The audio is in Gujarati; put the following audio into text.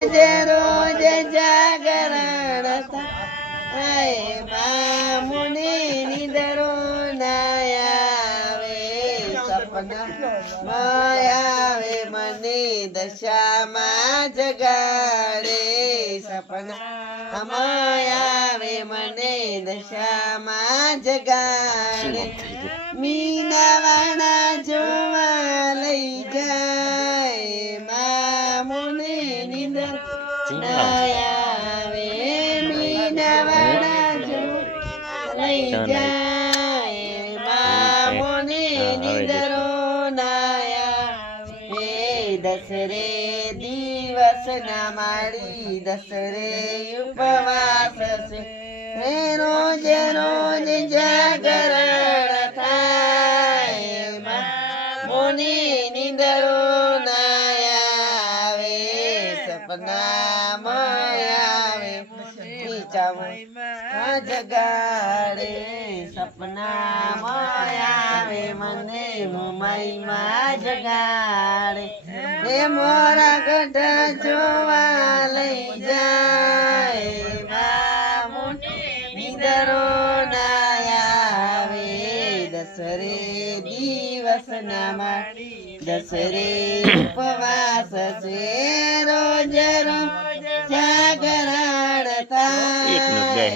રોજ જાગરણ થાય બામુની નિદરો નાયાવે સપના માયાવે મને દશામાં જગાડે સપના માયાવે મને દશામાં જગાડે મીનાવાણા જોવા લઈ જાય મામુની નિંદર નાયાવે મીનાવાણા જોવા લઈ જાય મામુની નિંદરો નાયાવે દસરે દિવસ ના મારી દસરે ઉપવાસ છે રોજ રોજ જાગરણ થાય મોની નિંદરો નાયાવે સપના માયાવે જગાડે સપના માયાવે મને મુંબઈમાં જગાડે હે મોરા ગઢ જોવા લઈ જાય નિંદરો નાયાવે દસરે દિવસ ના દસરે ઉપવાસ છે રોજ રોજ જાગરણ થાય